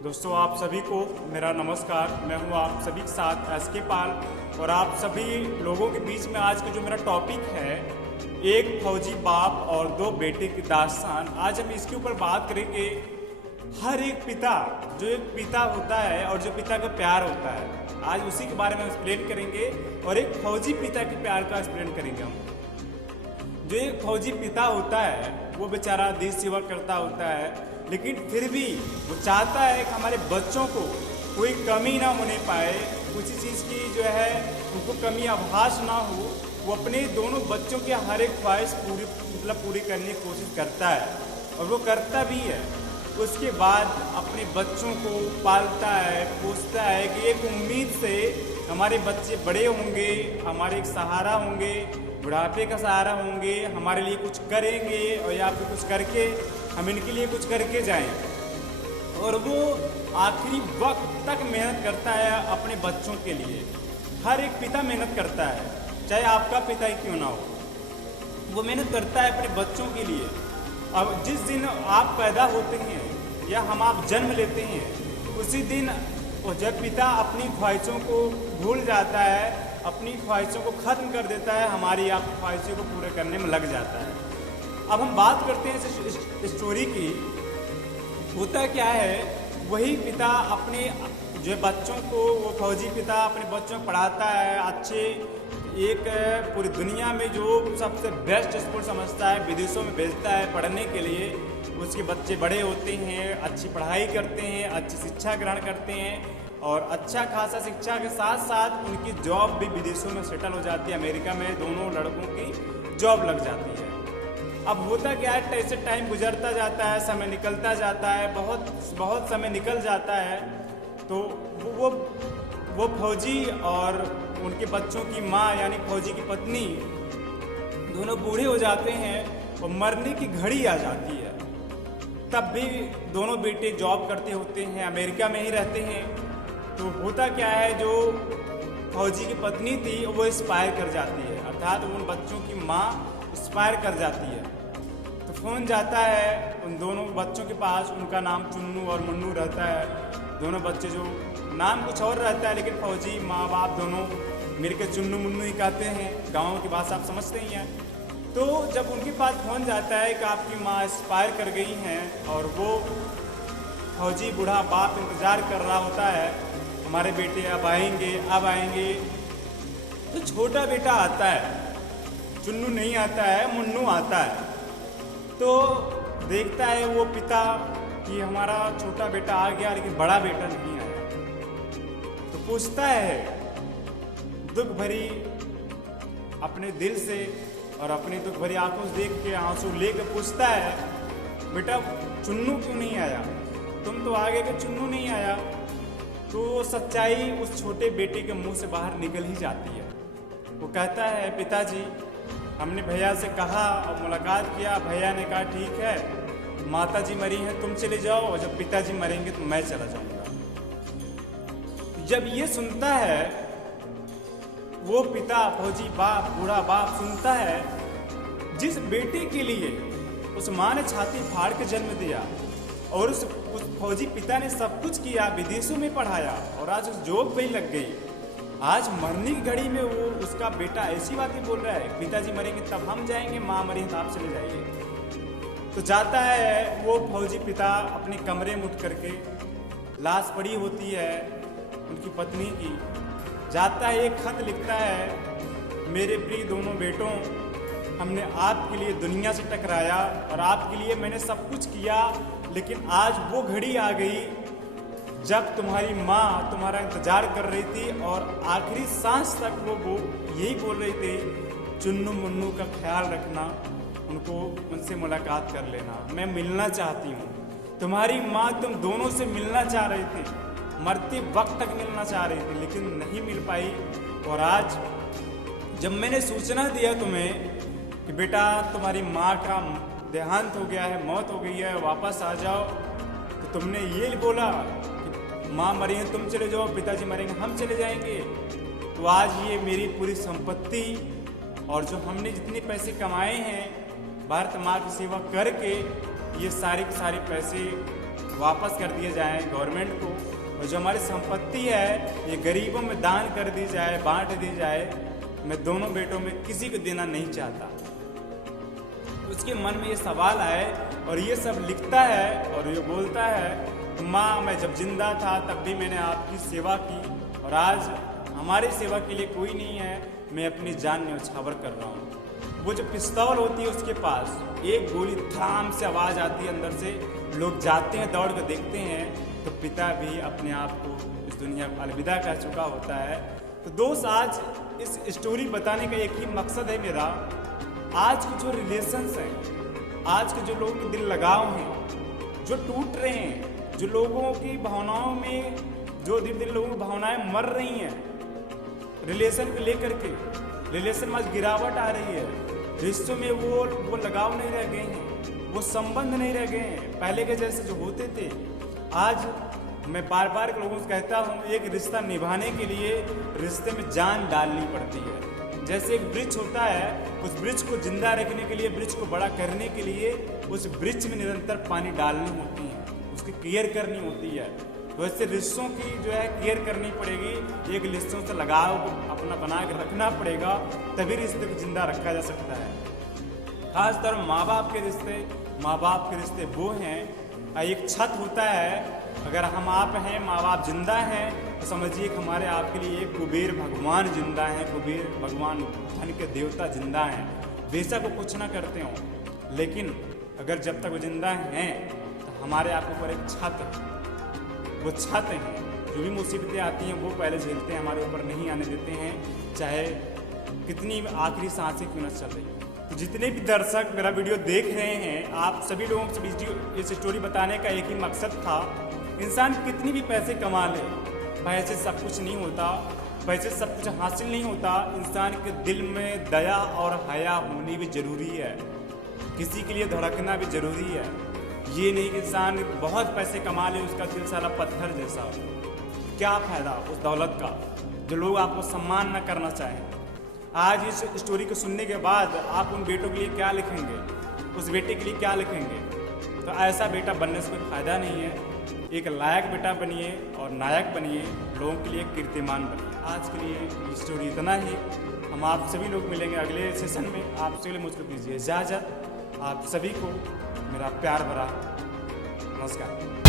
दोस्तों आप सभी को मेरा नमस्कार। मैं हूं आप सभी के साथ एसके पाल और आप सभी लोगों के बीच में आज का जो मेरा टॉपिक है, एक फौजी बाप और दो बेटे की दास्तान। आज हम इसके ऊपर बात करेंगे। हर एक पिता, जो एक पिता होता है और जो पिता का प्यार होता है, आज उसी के बारे में एक्सप्लेन करेंगे और एक फौजी पिता के प्यार का एक्सप्लेन करेंगे हम। जो एक फौजी पिता होता है वो बेचारा देश सेवा करता होता है, लेकिन फिर भी वो चाहता है कि हमारे बच्चों को कोई कमी ना होने पाए, किसी चीज़ की जो है उनको कमी आभास ना हो। वो अपने दोनों बच्चों की हर एक ख्वाहिश पूरी करने की कोशिश करता है और वो करता भी है। उसके बाद अपने बच्चों को पालता है, पोसता है कि एक उम्मीद से हमारे बच्चे बड़े होंगे, हमारे एक सहारा होंगे, बुढ़ापे का सहारा होंगे, हमारे लिए कुछ करेंगे और या फिर कुछ करके हम इनके लिए कुछ करके जाएं। और वो आखिरी वक्त तक मेहनत करता है अपने बच्चों के लिए। हर एक पिता मेहनत करता है, चाहे आपका पिता ही क्यों ना हो, वो मेहनत करता है अपने बच्चों के लिए। अब जिस दिन आप पैदा होते हैं या आप जन्म लेते हैं, उसी दिन वो जब पिता अपनी ख्वाहिशों को भूल जाता है, अपनी ख्वाहिशों को ख़त्म कर देता है, हमारी आपकी ख्वाहिशों को पूरे करने में लग जाता है। अब हम बात करते हैं इस स्टोरी की। होता क्या है, वही पिता अपने जो बच्चों को, वो फौजी पिता अपने बच्चों को पढ़ाता है अच्छे, एक पूरी दुनिया में जो सबसे बेस्ट स्कूल समझता है, विदेशों में भेजता है पढ़ने के लिए। उसके बच्चे बड़े होते हैं, अच्छी पढ़ाई करते हैं, अच्छी शिक्षा ग्रहण करते हैं और अच्छा खासा शिक्षा के साथ साथ उनकी जॉब भी विदेशों में सेटल हो जाती है। अमेरिका में दोनों लड़कों की जॉब लग जाती है। अब होता क्या है, ऐसे टाइम गुजरता जाता है, समय निकलता जाता है, बहुत समय निकल जाता है। तो वो फौजी और उनके बच्चों की माँ यानी फौजी की पत्नी दोनों बूढ़े हो जाते हैं और मरने की घड़ी आ जाती है। तब भी दोनों बेटे जॉब करते होते हैं, अमेरिका में ही रहते हैं। तो होता क्या है, जो फौजी की पत्नी थी वो एक्सपायर कर जाती है, अर्थात उन बच्चों की माँ एक्सपायर कर जाती है। तो फ़ोन जाता है उन दोनों बच्चों के पास, उनका नाम चुन्नू और मुन्नू रहता है। दोनों बच्चे जो नाम कुछ और रहता है, लेकिन फौजी माँ बाप दोनों मिलकर चुन्नू मुन्नू ही कहते हैं। गाँव की भाषा आप समझते ही हैं। तो जब उनके पास फ़ोन जाता है कि आपकी माँ एक्सपायर कर गई हैं और वो फौजी बूढ़ा बाप इंतज़ार कर रहा होता है, हमारे बेटे अब आएंगे अब आएंगे। तो छोटा बेटा आता है, चुन्नू नहीं आता है, मुन्नू आता है। तो देखता है वो पिता कि हमारा छोटा बेटा आ गया लेकिन बड़ा बेटा नहीं आया। तो पूछता है दुख भरी अपने दिल से और अपनी दुख भरी आंखों से देख के, आंसू लेकर पूछता है, बेटा चुन्नू क्यों नहीं आया? तुम तो आ गए कि चुन्नू नहीं आया। तो सच्चाई उस छोटे बेटे के मुंह से बाहर निकल ही जाती है। वो कहता है, पिताजी हमने भैया से कहा और मुलाकात किया, भैया ने कहा ठीक है, माता जी मरी हैं तुम चले जाओ और जब पिताजी मरेंगे तो मैं चला जाऊंगा। जब ये सुनता है वो पिता, फौजी बाप, बूढ़ा बाप सुनता है, जिस बेटे के लिए उस माँ ने छाती फाड़ के जन्म दिया और उस फौजी पिता ने सब कुछ किया, विदेशों में पढ़ाया और आज उस जॉब पे ही लग गई, आज मरने की घड़ी में वो उसका बेटा ऐसी बातें बोल रहा है, पिताजी मरेंगे तब हम जाएंगे, माँ मरी तो आप चले जाइए। तो जाता है वो फौजी पिता अपने कमरे में उठ करके, लाश पड़ी होती है उनकी पत्नी की, जाता है एक खत लिखता है, मेरे प्रिय दोनों बेटों, हमने आपके लिए दुनिया से टकराया और आपके लिए मैंने सब कुछ किया, लेकिन आज वो घड़ी आ गई जब तुम्हारी माँ तुम्हारा इंतजार कर रही थी और आखिरी सांस तक वो यही बोल रही थी, चुन्नू मुन्नू का ख्याल रखना, उनसे मुलाकात कर लेना, मैं मिलना चाहती हूँ। तुम्हारी माँ तुम दोनों से मिलना चाह रही थी, मरते वक्त तक मिलना चाह रही थी, लेकिन नहीं मिल पाई। और आज जब मैंने सूचना दिया तुम्हें कि बेटा तुम्हारी माँ का देहांत हो गया है, मौत हो गई है, वापस आ जाओ, तो तुमने ये बोला कि माँ मरी है तुम चले जाओ, पिताजी मरेंगे हम चले जाएंगे। तो आज ये मेरी पूरी संपत्ति और जो हमने जितने पैसे कमाए हैं भारत माँ की सेवा करके, ये सारे के सारे पैसे वापस कर दिए जाएं गवर्नमेंट को, और जो हमारी संपत्ति है ये गरीबों में दान कर दी जाए, बांट दी जाए। मैं दोनों बेटों में किसी को देना नहीं चाहता। उसके मन में ये सवाल आए और ये सब लिखता है और ये बोलता है, माँ मैं जब जिंदा था तब भी मैंने आपकी सेवा की और आज हमारी सेवा के लिए कोई नहीं है, मैं अपनी जान न्यौछावर कर रहा हूँ। वो जो पिस्तौल होती है उसके पास, एक गोली धड़ाम से आवाज़ आती है अंदर से, लोग जाते हैं दौड़ कर देखते हैं तो पिता भी अपने आप को इस दुनिया को अलविदा कर चुका होता है। तो दोस्त, आज इस स्टोरी बताने का एक ही मकसद है मेरा, आज के जो रिलेशंस हैं, आज के जो लोगों के दिल लगाव हैं जो टूट रहे हैं, जो लोगों की भावनाओं में, जो धीरे धीरे लोगों की भावनाएं मर रही हैं रिलेशन को लेकर के, रिलेशन में आज गिरावट आ रही है, रिश्तों में वो लगाव नहीं रह गए हैं, वो संबंध नहीं रह गए हैं पहले के जैसे जो होते थे। आज मैं बार बार लोगों से कहता हूँ, एक रिश्ता निभाने के लिए रिश्ते में जान डालनी पड़ती है। जैसे एक वृक्ष होता है, उस वृक्ष को जिंदा रखने के लिए, वृक्ष को बड़ा करने के लिए उस वृक्ष में निरंतर पानी डालनी होती है, उसकी केयर करनी होती है। तो ऐसे रिश्तों की जो है केयर करनी पड़ेगी, एक रिश्तों से लगाव अपना बना के रखना पड़ेगा, तभी रिश्ते को जिंदा रखा जा सकता है। खासतौर माँ बाप के रिश्ते वो हैं, एक छत होता है, अगर हम आप हैं, माँ बाप जिंदा हैं, तो समझिए कि हमारे आपके लिए एक कुबेर भगवान जिंदा हैं, कुबेर भगवान धन के देवता जिंदा हैं। बेशक वो कुछ ना करते हों, लेकिन अगर जब तक वो जिंदा हैं तो हमारे आपके ऊपर एक छत है, वो छत है। जो भी मुसीबतें आती हैं वो पहले झेलते हैं, हमारे ऊपर नहीं आने देते हैं, चाहे कितनी आखिरी सांसें क्यों न चल रही। तो जितने भी दर्शक मेरा वीडियो देख रहे हैं, आप सभी लोगों से वीडियो इस स्टोरी बताने का एक ही मकसद था, इंसान कितनी भी पैसे कमा ले, पैसे सब कुछ नहीं होता, पैसे सब कुछ हासिल नहीं होता। इंसान के दिल में दया और हया होनी भी ज़रूरी है, किसी के लिए धड़कना भी ज़रूरी है। ये नहीं कि इंसान बहुत पैसे कमा ले, उसका दिल सारा पत्थर जैसा हो, क्या फ़ायदा उस दौलत का, जो लोग आपको सम्मान न करना चाहें। आज इस स्टोरी को सुनने के बाद आप उन बेटों के लिए क्या लिखेंगे, उस बेटे के लिए क्या लिखेंगे? तो ऐसा बेटा बनने से कोई फ़ायदा नहीं है। एक लायक बेटा बनिए और नायक बनिए, लोगों के लिए कीर्तिमान बनिए। आज के लिए स्टोरी इतना ही। हम आप सभी लोग मिलेंगे अगले सेशन में। आप सभी मुझको दीजिए इजाज़त। आप सभी को मेरा प्यार भरा नमस्कार।